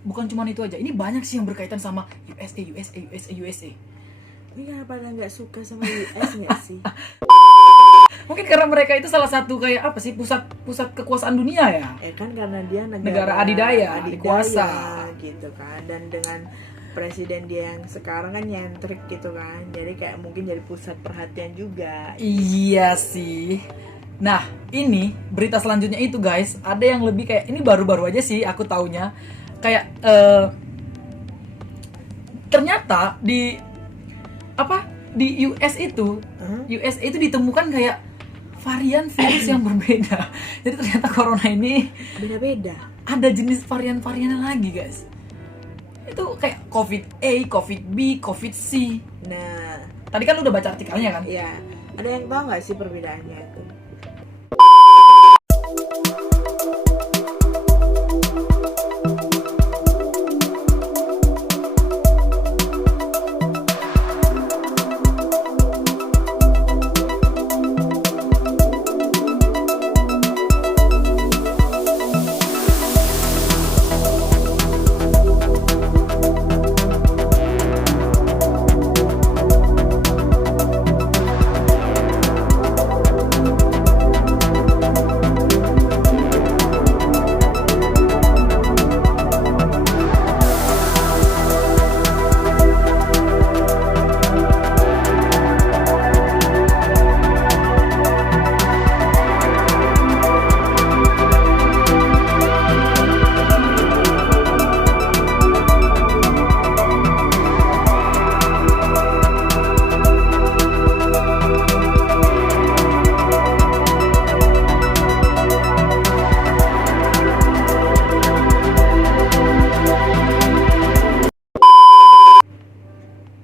bukan cuma itu aja. Ini banyak sih yang berkaitan sama USA. Ini kenapa pada nggak suka sama US nggak sih? Mungkin karena mereka itu salah satu kayak apa sih, pusat kekuasaan dunia ya. Kan karena dia Negara adidaya, dikuasa gitu kan. Dan dengan presiden dia yang sekarang kan nyentrik gitu kan. Jadi kayak mungkin jadi pusat perhatian juga. Iya sih. Nah, ini berita selanjutnya itu guys, ada yang lebih kayak ini baru-baru aja sih aku taunya. Kayak ternyata di US itu ditemukan kayak varian virus yang berbeda. Jadi ternyata corona ini Beda-beda. ada jenis varian-variannya lagi guys. Itu kayak COVID A, COVID B, COVID C. Nah, Tadi kan lu udah baca artikelnya kan? ya, ada yang tahu nggak sih perbedaannya itu?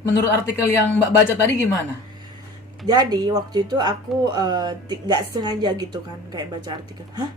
Menurut artikel yang Mbak baca tadi gimana? Jadi waktu itu aku nggak sengaja gitu kan kayak baca artikel. Hah?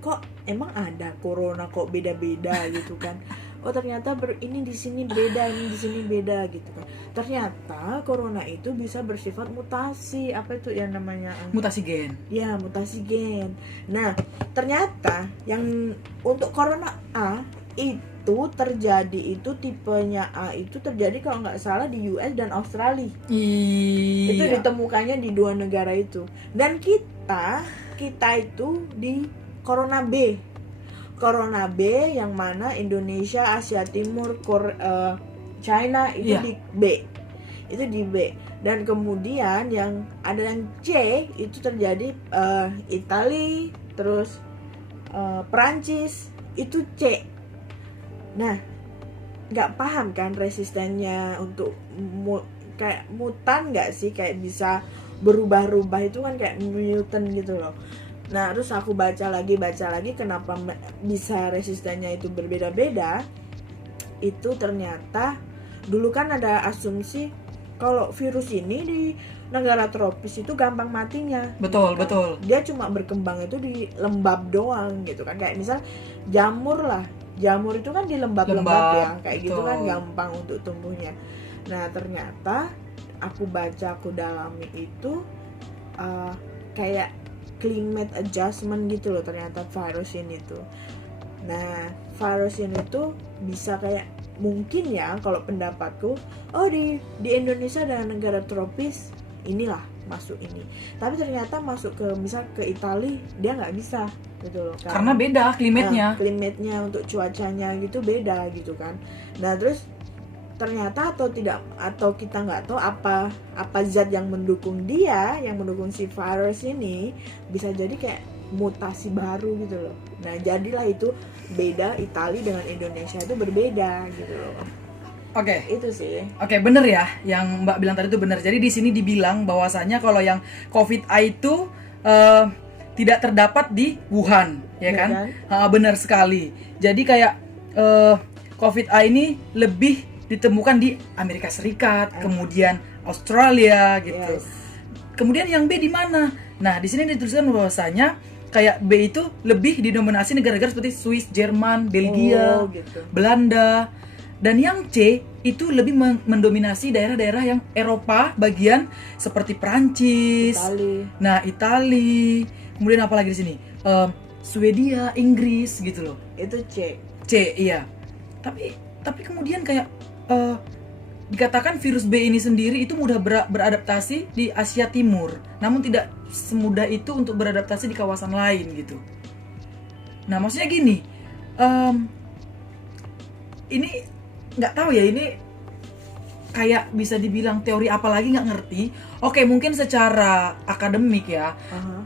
Kok emang ada corona kok beda-beda gitu kan? Oh ternyata ini di sini beda, ini di sini beda gitu kan. Ternyata corona itu bisa bersifat mutasi. Apa itu yang namanya? Mutasi gen. Ya, mutasi gen. Nah, ternyata yang untuk corona A itu terjadi itu tipenya A itu terjadi kalau nggak salah di US dan Australia. Itu Iya. ditemukannya di dua negara itu. Dan kita itu di corona B. Corona B yang mana Indonesia, Asia Timur, China itu Iya. di B. Itu di B. Dan kemudian yang ada yang C itu terjadi Italia, terus Perancis itu C. Nah, nggak paham kan resistennya untuk kayak mutan nggak sih, kayak bisa berubah-ubah itu kan kayak mutant gitu loh. Nah, terus aku baca lagi kenapa bisa resistennya itu berbeda-beda. Itu ternyata dulu kan ada asumsi kalau virus ini di negara tropis itu gampang matinya. Betul, gitu kan. betul. Dia cuma berkembang itu di lembab doang gitu kan. Kayak misal jamur lah. Jamur itu kan di lembab-lembab ya. Kayak gitu kan gampang untuk tumbuhnya. Nah, ternyata aku baca, aku dalami itu kayak climate adjustment gitu loh ternyata virus ini tuh. Nah, virus ini tuh bisa kayak mungkin ya kalau pendapatku, di Indonesia dan negara tropis inilah masuk ini. Tapi ternyata masuk ke misal ke Italia dia nggak bisa gitu loh. Karena beda klimatnya. Klimatnya untuk cuacanya gitu beda gitu kan. Nah, terus ternyata atau kita nggak tahu apa zat yang mendukung si virus ini, bisa jadi kayak mutasi baru gitu loh. Nah, jadilah itu beda, Italia dengan Indonesia itu berbeda gitu loh. Oke. Itu sih. Oke, bener ya yang Mbak bilang tadi itu bener. Jadi di sini dibilang bahwasanya kalau yang COVID-A itu tidak terdapat di Wuhan, ya kan? Benar sekali. Jadi kayak COVID-A ini lebih ditemukan di Amerika Serikat, kemudian Australia gitu. Yes. Kemudian yang B di mana? Nah, di sini dituliskan bahwasanya kayak B itu lebih didominasi negara-negara seperti Swiss, Jerman, Belgia, gitu. Belanda. Dan yang C itu lebih mendominasi daerah-daerah yang Eropa bagian seperti Prancis, Italia. Kemudian apa lagi di sini? Swedia, Inggris gitu loh. Itu C. C, iya. Tapi kemudian kayak dikatakan virus B ini sendiri itu mudah beradaptasi di Asia Timur, namun tidak semudah itu untuk beradaptasi di kawasan lain gitu. Nah, maksudnya gini, ini nggak tahu ya, ini kayak bisa dibilang teori apa lagi nggak ngerti. Oke, mungkin secara akademik ya,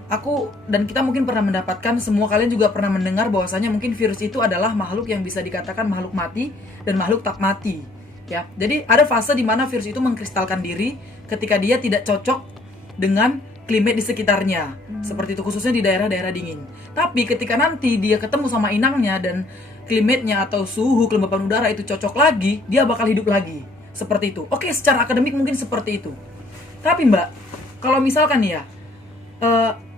aku dan kita mungkin pernah mendapatkan, semua kalian juga pernah mendengar bahwasanya mungkin virus itu adalah makhluk yang bisa dikatakan makhluk mati dan makhluk tak mati. Ya, jadi ada fase di mana virus itu mengkristalkan diri ketika dia tidak cocok dengan klimat di sekitarnya. Seperti itu, khususnya di daerah-daerah dingin. Tapi ketika nanti dia ketemu sama inangnya dan klimatnya atau suhu kelembapan udara itu cocok lagi, dia bakal hidup lagi. Seperti itu. Oke, secara akademik mungkin seperti itu. Tapi Mbak, kalau misalkan nih ya,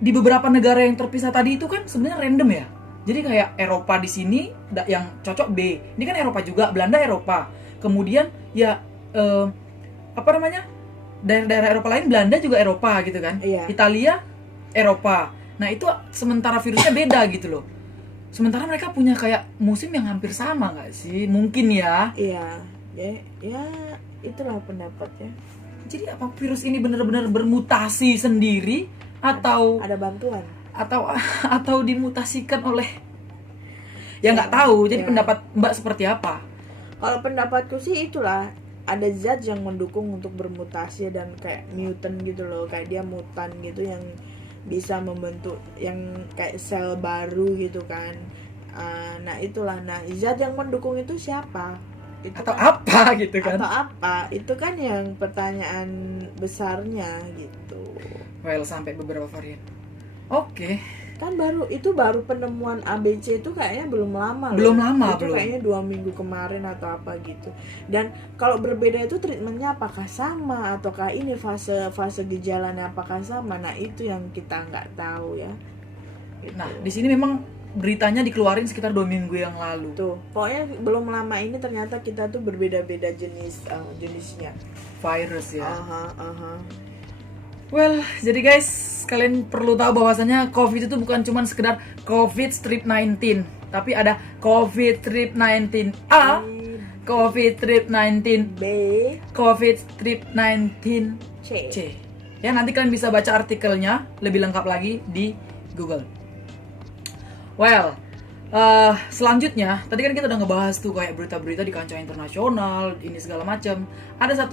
di beberapa negara yang terpisah tadi itu kan sebenarnya random ya. Jadi kayak Eropa di sini yang cocok B. Ini kan Eropa juga, Belanda Eropa. Kemudian ya daerah-daerah Eropa lain, Belanda juga Eropa gitu kan. Iya. Italia Eropa. Nah itu sementara virusnya beda gitu loh. Sementara mereka punya kayak musim yang hampir sama nggak sih? Mungkin ya. Iya. Ya itulah pendapatnya. Jadi apa virus ini benar-benar bermutasi sendiri atau ada bantuan atau dimutasikan oleh ya nggak tahu. Jadi pendapat Mbak seperti apa? Kalau pendapatku sih itulah, ada zat yang mendukung untuk bermutasi dan kayak mutant gitu loh, kayak dia mutan gitu yang bisa membentuk yang kayak sel baru gitu kan. Nah itulah, nah zat yang mendukung itu siapa? Itu Atau kan, apa gitu kan? atau apa? Itu kan yang pertanyaan besarnya gitu. Well, sampai beberapa varian. Oke. Kan baru penemuan ABC itu kayaknya belum lama Belum loh. lama, Itu belum. kayaknya 2 minggu kemarin atau apa gitu. Dan kalau berbeda itu treatmentnya apakah sama ataukah ini fase gejalanya apakah sama? Nah itu yang kita nggak tahu ya. Gitu. Nah, di sini memang beritanya dikeluarin sekitar 2 minggu yang lalu. Tuh, pokoknya belum lama ini ternyata kita tuh berbeda-beda jenisnya. Virus ya. Aha. Well, jadi guys, kalian perlu tahu bahwasanya COVID itu bukan cuma sekedar COVID strip 19, tapi ada COVID strip 19A, COVID strip 19 B, COVID strip 19 C. C. Ya, nanti kalian bisa baca artikelnya lebih lengkap lagi di Google. Well, selanjutnya tadi kan kita udah ngebahas tuh kayak berita-berita di kancah internasional, ini segala macam. Ada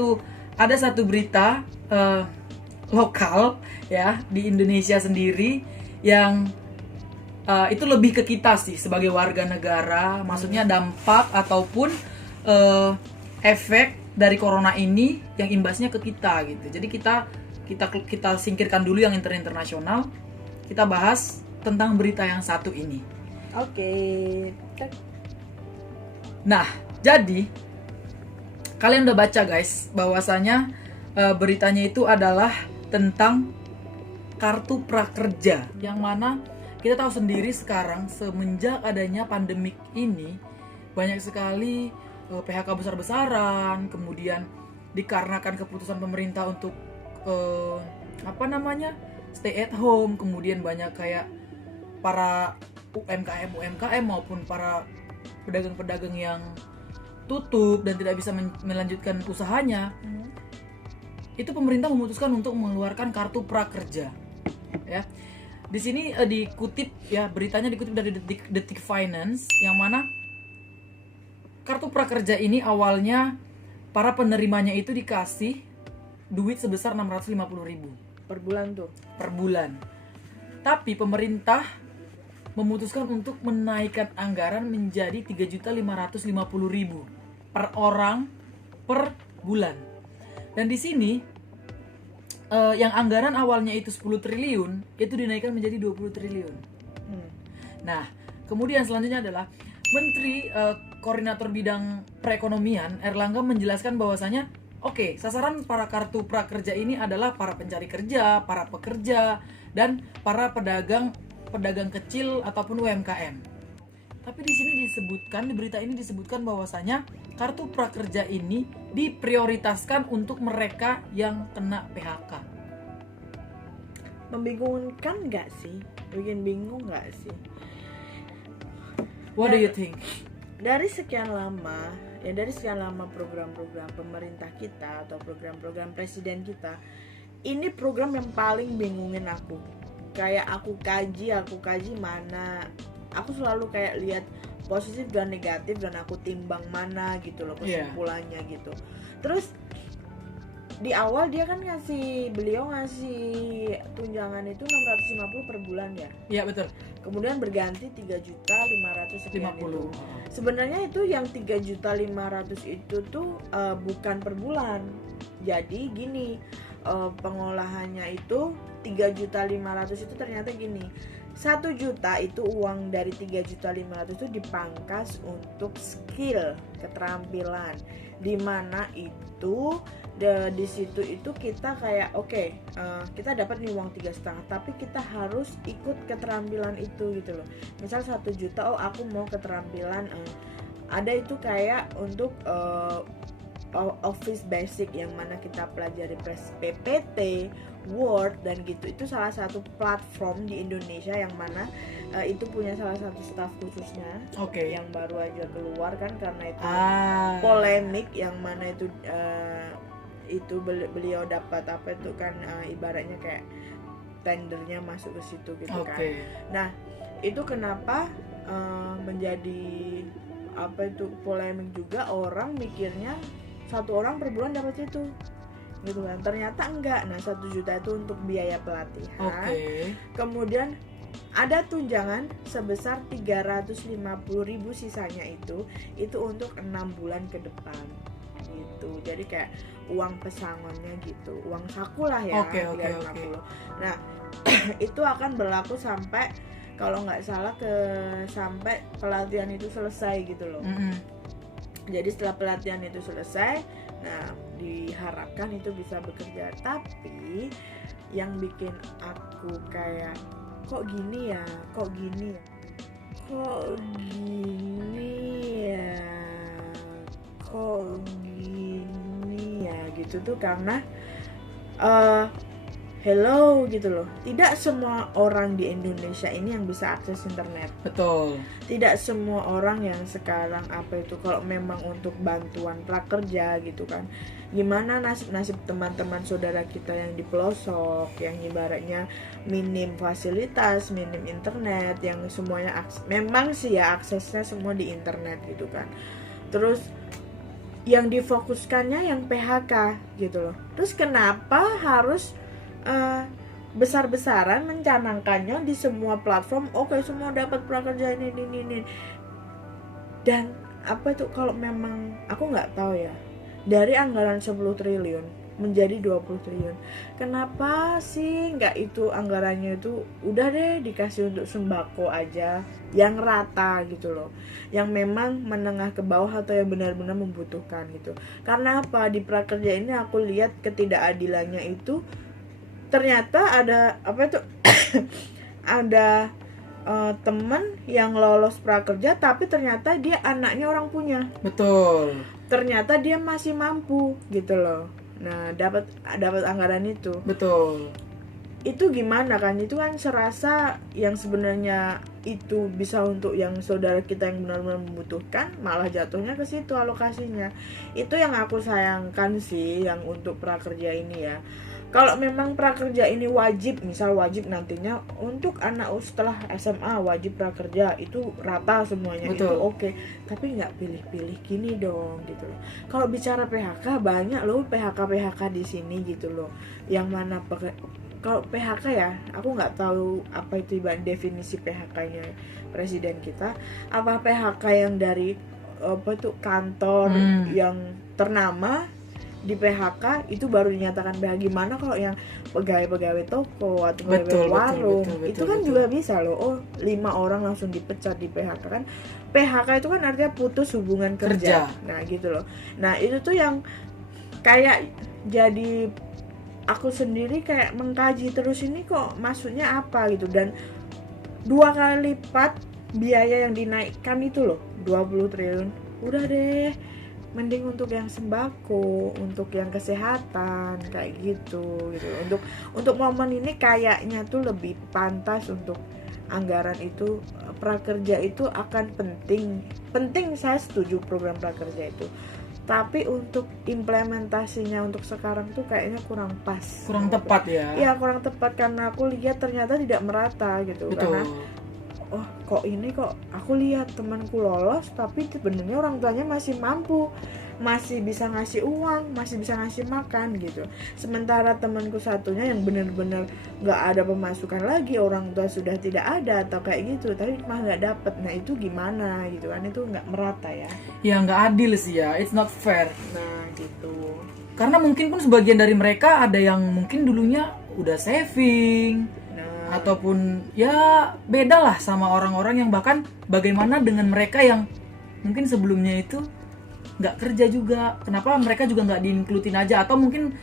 satu berita lokal ya di Indonesia sendiri yang itu lebih ke kita sih sebagai warga negara, maksudnya dampak ataupun efek dari corona ini yang imbasnya ke kita gitu. Jadi kita singkirkan dulu yang internasional, kita bahas tentang berita yang satu ini. Oke. Nah, jadi kalian udah baca guys bahwasanya beritanya itu adalah tentang kartu prakerja, yang mana kita tahu sendiri sekarang semenjak adanya pandemik ini banyak sekali PHK besar-besaran, kemudian dikarenakan keputusan pemerintah untuk stay at home, kemudian banyak kayak para UMKM maupun para pedagang-pedagang yang tutup dan tidak bisa melanjutkan usahanya. Itu pemerintah memutuskan untuk mengeluarkan kartu prakerja. Ya. Di sini dikutip ya, beritanya dikutip dari Detik Finance, yang mana kartu prakerja ini awalnya para penerimanya itu dikasih duit sebesar 650.000 Per bulan tuh. per bulan. Tapi pemerintah memutuskan untuk menaikkan anggaran menjadi 3.550.000 per orang per bulan. Dan di sini yang anggaran awalnya itu 10 triliun itu dinaikkan menjadi 20 triliun. Nah, kemudian selanjutnya adalah Menteri Koordinator Bidang Perekonomian Erlangga menjelaskan bahwasanya oke, sasaran para kartu prakerja ini adalah para pencari kerja, para pekerja, dan para pedagang kecil ataupun UMKM. Tapi di sini disebutkan, di berita ini disebutkan bahwasanya kartu prakerja ini diprioritaskan untuk mereka yang kena PHK. Membingungkan nggak sih? Bikin bingung nggak sih? What do you think? dari sekian lama program-program pemerintah kita atau program-program presiden kita, ini program yang paling bingungin aku. Kayak aku kaji mana, aku selalu kayak lihat positif dan negatif dan aku timbang mana gitu loh kesimpulannya gitu. Terus di awal dia kan beliau ngasih tunjangan itu 650 per bulan ya. Iya betul. Kemudian berganti 3.500.000 sekian itu. 50. Sebenarnya itu yang 3.500.000 itu tuh bukan per bulan. Jadi gini, pengolahannya itu 3.500.000 itu ternyata gini. 1 juta itu uang dari 3.500.000 itu dipangkas untuk skill, keterampilan. Dimana itu di situ itu kita kayak kita dapat nih uang 3,5, tapi kita harus ikut keterampilan itu gitu loh. Misal 1 juta, aku mau keterampilan ada itu kayak untuk Office Basic yang mana kita pelajari PPT, Word dan gitu. Itu salah satu platform di Indonesia yang mana itu punya salah satu staf khususnya yang baru aja keluar kan, karena itu polemik yang mana itu beliau dapat apa itu kan ibaratnya kayak tendernya masuk ke situ gitu kan. Nah, itu kenapa menjadi apa itu polemik juga, orang mikirnya 1 orang per bulan dapat itu gitu kan. Ternyata enggak. Nah, 1 juta itu untuk biaya pelatihan. Kemudian ada tunjangan sebesar 350.000, sisanya itu untuk 6 bulan ke depan gitu. Jadi kayak uang pesangonnya gitu, uang saku lah ya. 350. Nah, itu akan berlaku sampai kalau nggak salah sampai pelatihan itu selesai gitu loh. Jadi setelah pelatihan itu selesai, nah diharapkan itu bisa bekerja. Tapi yang bikin aku kayak kok gini ya gitu tuh, karena hello gitu loh, tidak semua orang di Indonesia ini yang bisa akses internet. Betul. Tidak semua orang yang sekarang kalau memang untuk bantuan prakerja gitu kan, gimana nasib teman-teman saudara kita yang di pelosok, yang ibaratnya minim fasilitas, minim internet, yang semuanya memang sih ya aksesnya semua di internet gitu kan. Terus yang difokuskannya yang PHK gitu loh. Terus kenapa harus besar-besaran mencanangkannya di semua platform? Semua dapat prakerja ini. Dan kalau memang aku nggak tahu ya, dari anggaran 10 triliun menjadi 20 triliun, kenapa sih nggak itu anggarannya itu udah deh dikasih untuk sembako aja yang rata gitu loh, yang memang menengah ke bawah atau yang benar-benar membutuhkan gitu. Karena apa, di prakerja ini aku lihat ketidakadilannya itu ternyata ada ada teman yang lolos prakerja tapi ternyata dia anaknya orang punya. Betul. Ternyata dia masih mampu gitu loh. Nah, dapat anggaran itu. Betul. Itu gimana kan? Itu kan serasa yang sebenarnya itu bisa untuk yang saudara kita yang benar-benar membutuhkan, malah jatuhnya ke situ alokasinya. Itu yang aku sayangkan sih, yang untuk prakerja ini ya. Kalau memang prakerja ini wajib nantinya untuk anak setelah SMA wajib prakerja, itu rata semuanya. Betul. Itu oke. Tapi nggak pilih-pilih gini dong gitu loh. Kalau bicara PHK, banyak loh PHK di sini gitu loh. Yang mana kalau PHK ya, aku nggak tahu apa itu definisi PHK-nya presiden kita. Apa PHK yang dari kantor yang ternama di PHK itu baru dinyatakan PHK. Gimana kalau yang pegawai-pegawai toko atau pegawai warung, itu kan juga bisa loh. 5 orang langsung dipecat di PHK kan. PHK itu kan artinya putus hubungan kerja. Nah gitu loh. Nah itu tuh yang kayak jadi aku sendiri kayak mengkaji terus, ini kok maksudnya apa gitu. Dan 2 kali lipat biaya yang dinaikkan itu loh, 20 triliun. Udah deh, mending untuk yang sembako, untuk yang kesehatan kayak gitu. Untuk momen ini kayaknya tuh lebih pantas untuk anggaran itu, prakerja itu akan penting, saya setuju program prakerja itu, tapi untuk implementasinya untuk sekarang tuh kayaknya kurang pas, kurang tepat ya. Iya, kurang tepat karena aku lihat ternyata tidak merata gitu. Betul. Karena kok aku lihat temanku lolos tapi sebenarnya orang tuanya masih mampu, masih bisa ngasih uang, masih bisa ngasih makan gitu. Sementara temanku satunya yang benar-benar nggak ada pemasukan lagi, orang tua sudah tidak ada atau kayak gitu, tapi mah nggak dapet. Nah itu gimana gitu kan, itu nggak merata ya. Ya nggak adil sih ya, it's not fair. Nah gitu. Karena mungkin pun sebagian dari mereka ada yang mungkin dulunya udah saving, ataupun ya beda lah sama orang-orang yang bahkan bagaimana dengan mereka yang mungkin sebelumnya itu nggak kerja juga. Kenapa mereka juga nggak diinklutin aja, atau mungkin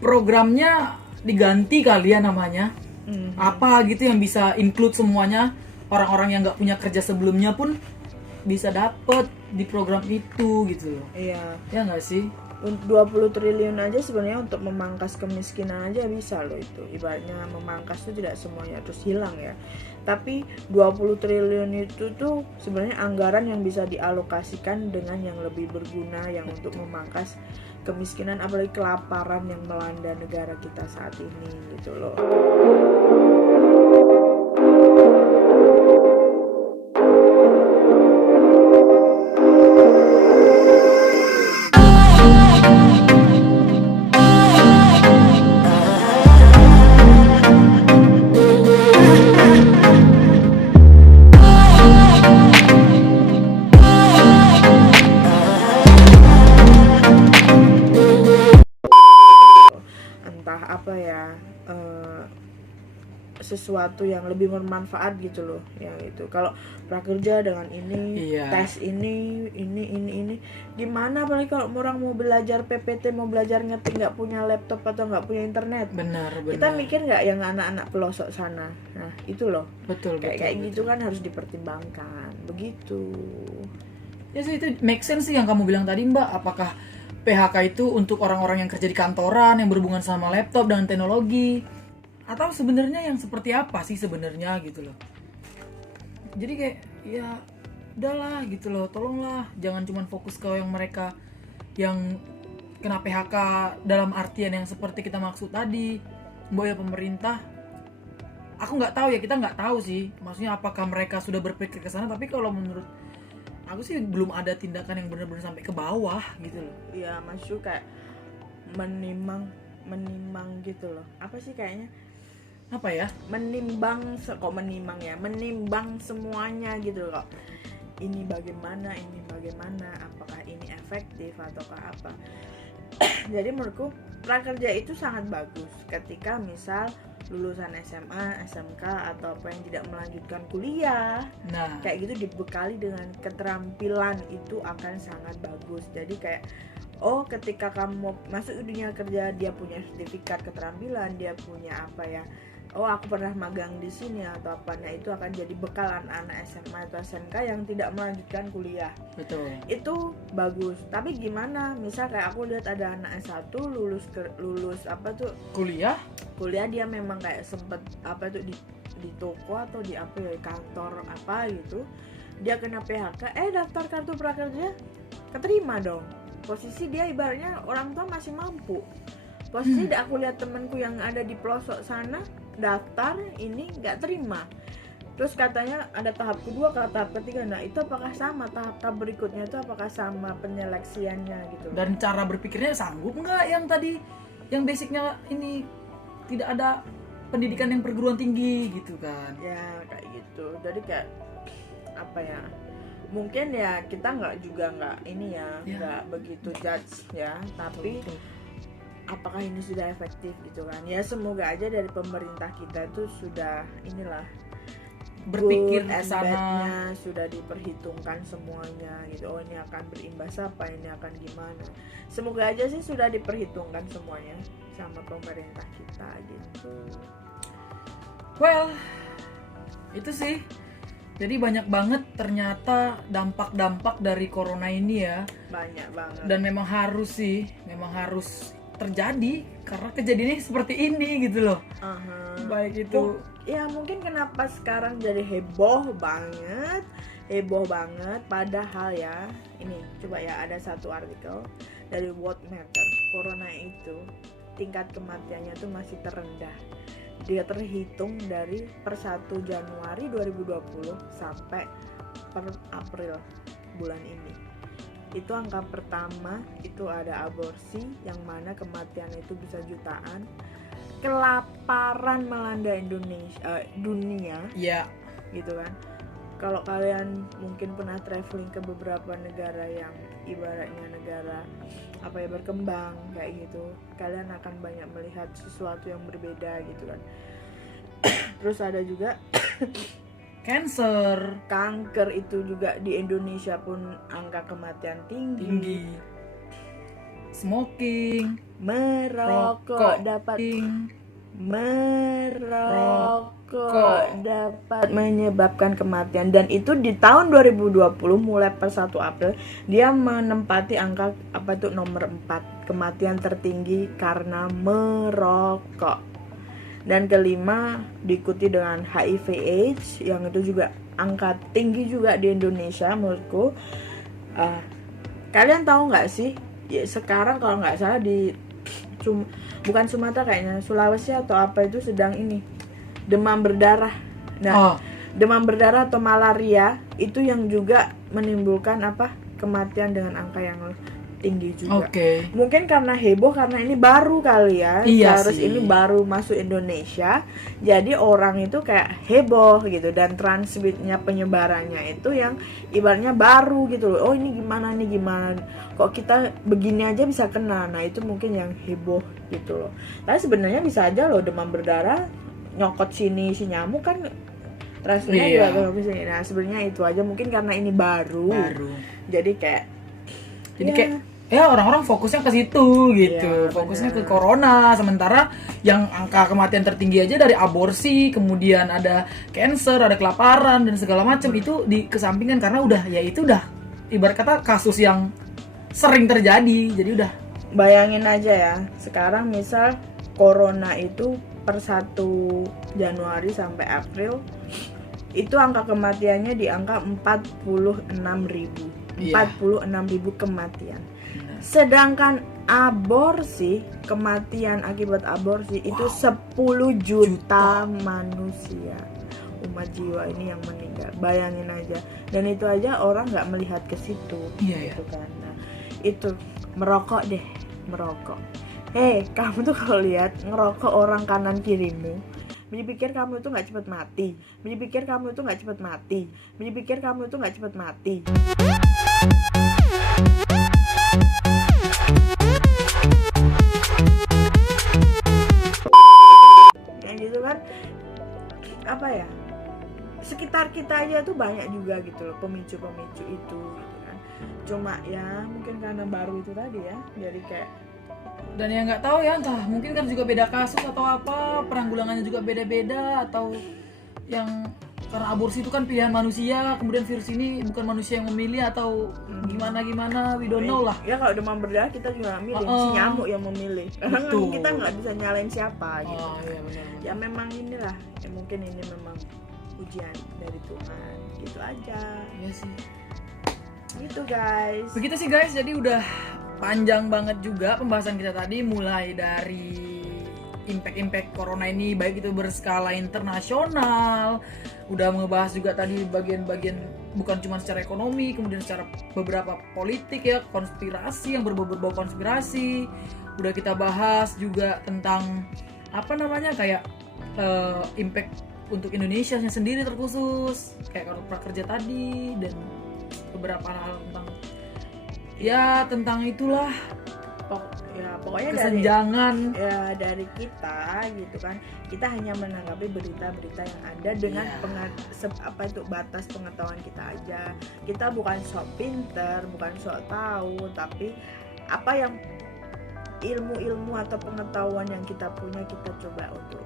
programnya diganti kali ya namanya, apa gitu yang bisa include semuanya, orang-orang yang nggak punya kerja sebelumnya pun bisa dapet di program itu gitu loh. Iya. Ya nggak sih? 20 triliun aja sebenarnya untuk memangkas kemiskinan aja bisa loh itu. Ibaratnya memangkas itu tidak semuanya terus hilang ya. Tapi 20 triliun itu tuh sebenarnya anggaran yang bisa dialokasikan dengan yang lebih berguna, yang untuk memangkas kemiskinan, apalagi kelaparan yang melanda negara kita saat ini gitu loh. Sesuatu yang lebih bermanfaat gitu loh, yang itu. Kalau prakerja dengan ini, tes ini, gimana apalagi kalau orang mau belajar PPT, mau belajar ngetik, nggak punya laptop atau nggak punya internet. Benar. Kita mikir nggak yang anak-anak pelosok sana. Nah itu loh, betul gitu kan harus dipertimbangkan begitu. Ya sih, itu make sense sih yang kamu bilang tadi Mbak. Apakah PHK itu untuk orang-orang yang kerja di kantoran yang berhubungan sama laptop dan teknologi, atau sebenarnya yang seperti apa sih sebenarnya gitu loh. Jadi kayak ya udahlah gitu loh, tolonglah jangan cuma fokus ke yang mereka yang kena PHK dalam artian yang seperti kita maksud tadi. Mbak ya pemerintah, aku nggak tahu ya, kita nggak tahu sih maksudnya apakah mereka sudah berpikir ke sana, tapi kalau menurut aku sih belum ada tindakan yang benar-benar sampai ke bawah gitu loh. Iya, maksud kayak menimang gitu loh. Apa sih kayaknya? Apa ya? Menimbang semuanya gitu loh. Ini bagaimana, apakah ini efektif ataukah apa. Jadi menurutku prakerja itu sangat bagus ketika misal lulusan SMA, SMK atau apa yang tidak melanjutkan kuliah. Nah, kayak gitu dibekali dengan keterampilan itu akan sangat bagus. Jadi kayak ketika kamu masuk dunia kerja, dia punya sertifikat keterampilan, dia punya apa ya, aku pernah magang di sini atau apa. Nah itu akan jadi bekal anak-anak SMA atau SMK yang tidak melanjutkan kuliah. Betul. Itu bagus. Tapi gimana? Misal kayak aku lihat ada anak S1 lulus apa tuh? Kuliah dia memang kayak sempet apa tuh di toko atau di apa ya, kantor apa gitu. Dia kena PHK, daftar kartu prakerja keterima dong. Posisi dia ibaratnya orang tua masih mampu. Posisi aku lihat temanku yang ada di pelosok sana daftar ini nggak terima. Terus katanya ada tahap kedua, ke tahap ketiga. Nah itu apakah sama tahap berikutnya itu, apakah sama penyeleksiannya gitu? Dan cara berpikirnya sanggup nggak yang tadi, yang basicnya ini tidak ada pendidikan yang perguruan tinggi gitu kan? Ya kayak gitu. Jadi kayak apa ya? Mungkin ya kita nggak begitu judge ya, tapi apakah ini sudah efektif gitu kan? Ya semoga aja dari pemerintah kita tuh sudah berpikir ke sana, sudah diperhitungkan semuanya gitu. Ini akan berimbas apa, ini akan gimana. Semoga aja sih sudah diperhitungkan semuanya sama pemerintah kita gitu. Well, itu sih. Jadi banyak banget ternyata dampak-dampak dari corona ini ya. Banyak banget. Dan memang harus terjadi karena kejadiannya seperti ini gitu loh. Baik itu Ya mungkin kenapa sekarang jadi heboh banget, padahal ya ini coba ya, ada satu artikel dari World Matter, corona itu tingkat kematiannya tuh masih terendah. Dia terhitung dari per 1 Januari 2020 sampai per April bulan ini. Itu angka pertama itu ada aborsi yang mana kematiannya itu bisa jutaan. Kelaparan melanda dunia, ya. gitu kan. Kalau kalian mungkin pernah traveling ke beberapa negara yang ibaratnya negara berkembang kayak gitu, kalian akan banyak melihat sesuatu yang berbeda gitu kan. Terus ada juga kanker itu juga di Indonesia pun angka kematian tinggi. Smoking, merokok dapat menyebabkan kematian, dan itu di tahun 2020 mulai per 1 April dia menempati angka nomor 4 kematian tertinggi karena merokok. Dan kelima diikuti dengan HIV/AIDS yang itu juga angka tinggi juga di Indonesia menurutku. Kalian tahu nggak sih ya, sekarang kalau nggak salah bukan Sumatera kayaknya, Sulawesi atau apa itu sedang ini demam berdarah. Nah, demam berdarah atau malaria itu yang juga menimbulkan kematian dengan angka yang tinggi juga. Mungkin karena heboh, karena ini baru kali ya. Harus ini baru masuk Indonesia, jadi orang itu kayak heboh gitu, dan transmitnya penyebarannya itu yang ibaratnya baru gitu loh. Oh ini gimana kok kita begini aja bisa kena. Nah itu mungkin yang heboh gitu loh. Tapi sebenarnya bisa aja loh demam berdarah nyokot sini si nyamuk kan transmitnya juga ke sini. Nah sebenarnya itu aja, mungkin karena ini baru. Jadi kayak orang-orang fokusnya ke situ gitu, fokusnya ke corona, sementara yang angka kematian tertinggi aja dari aborsi, kemudian ada cancer, ada kelaparan dan segala macam itu dikesampingkan karena udah ibarat kata kasus yang sering terjadi, jadi udah. Bayangin aja ya, sekarang misal corona itu per 1 Januari sampai April itu angka kematiannya di angka 46.000 kematian. Sedangkan aborsi, kematian akibat aborsi itu 10 juta manusia, umat jiwa ini yang meninggal. Bayangin aja. Dan itu aja orang nggak melihat ke situ, gitu kan. Nah, itu merokok. Kamu tuh kalau lihat ngerokok orang kanan kirimu, berpikir kamu itu nggak cepet mati. Gitu kan, sekitar kita aja tuh banyak juga gitu loh pemicu itu gitu kan. Cuma ya mungkin karena baru itu tadi ya, jadi kayak, dan yang nggak tahu ya, entah mungkin kan juga beda kasus atau apa, penanggulangannya juga beda-beda, atau yang karena aborsi itu kan pilihan manusia, kemudian virus ini bukan manusia yang memilih atau gimana, we don't know lah. Ya kalau demam berdarah kita juga milih, si nyamuk yang memilih. Karena kita nggak bisa nyalain siapa gitu. Benar. Ya memang inilah, ya mungkin ini memang ujian dari Tuhan, gitu aja. Iya sih. Gitu guys. Begitu sih guys, jadi udah panjang banget juga pembahasan kita tadi, mulai dari impact corona ini baik itu berskala internasional, udah ngebahas juga tadi bagian-bagian bukan cuma secara ekonomi, kemudian secara beberapa politik ya, konspirasi yang berbau konspirasi, udah kita bahas juga tentang kayak impact untuk Indonesia sendiri terkhusus kayak kalau prakerja tadi, dan beberapa hal tentang itulah. Pokoknya kesenjangan dari kita gitu kan, kita hanya menanggapi berita-berita yang ada dengan batas pengetahuan kita aja. Kita bukan sok pinter, bukan sok tahu, tapi apa yang ilmu-ilmu atau pengetahuan yang kita punya kita coba untuk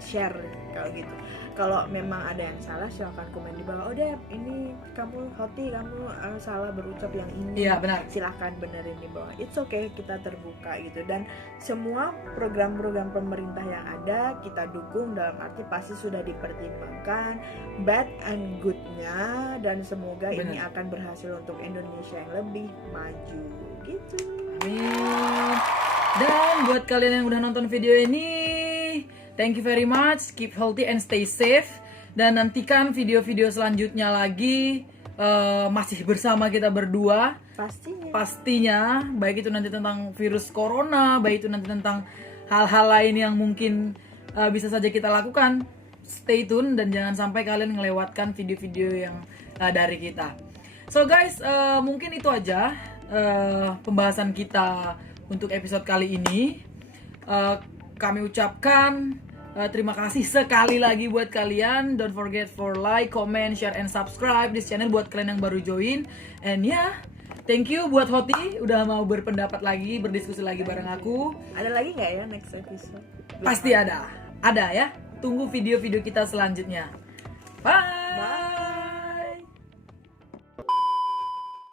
share kalau gitu. Kalau memang ada yang salah silahkan komen di bawah. Oh Dep, ini kamu Hoti, kamu salah berucap yang ini. Iya, benar. Silahkan benerin di bawah. It's okay, kita terbuka gitu. Dan semua program-program pemerintah yang ada kita dukung, dalam arti pasti sudah dipertimbangkan bad and good-nya, dan semoga ini akan berhasil untuk Indonesia yang lebih maju gitu. Amin. Dan buat kalian yang udah nonton video ini, thank you very much, keep healthy and stay safe. Dan nantikan video-video selanjutnya lagi, masih bersama kita berdua. Pastinya, baik itu nanti tentang virus corona, baik itu nanti tentang hal-hal lain yang mungkin bisa saja kita lakukan. Stay tune dan jangan sampai kalian ngelewatkan video-video yang dari kita. So guys, mungkin itu aja pembahasan kita untuk episode kali ini. Kami ucapkan terima kasih sekali lagi buat kalian. Don't forget for like, comment, share, and subscribe this channel buat kalian yang baru join. And thank you buat Hoti udah mau berpendapat lagi, berdiskusi lagi bareng aku. Ada lagi nggak ya next episode? Pasti ada ya. Tunggu video-video kita selanjutnya. Bye.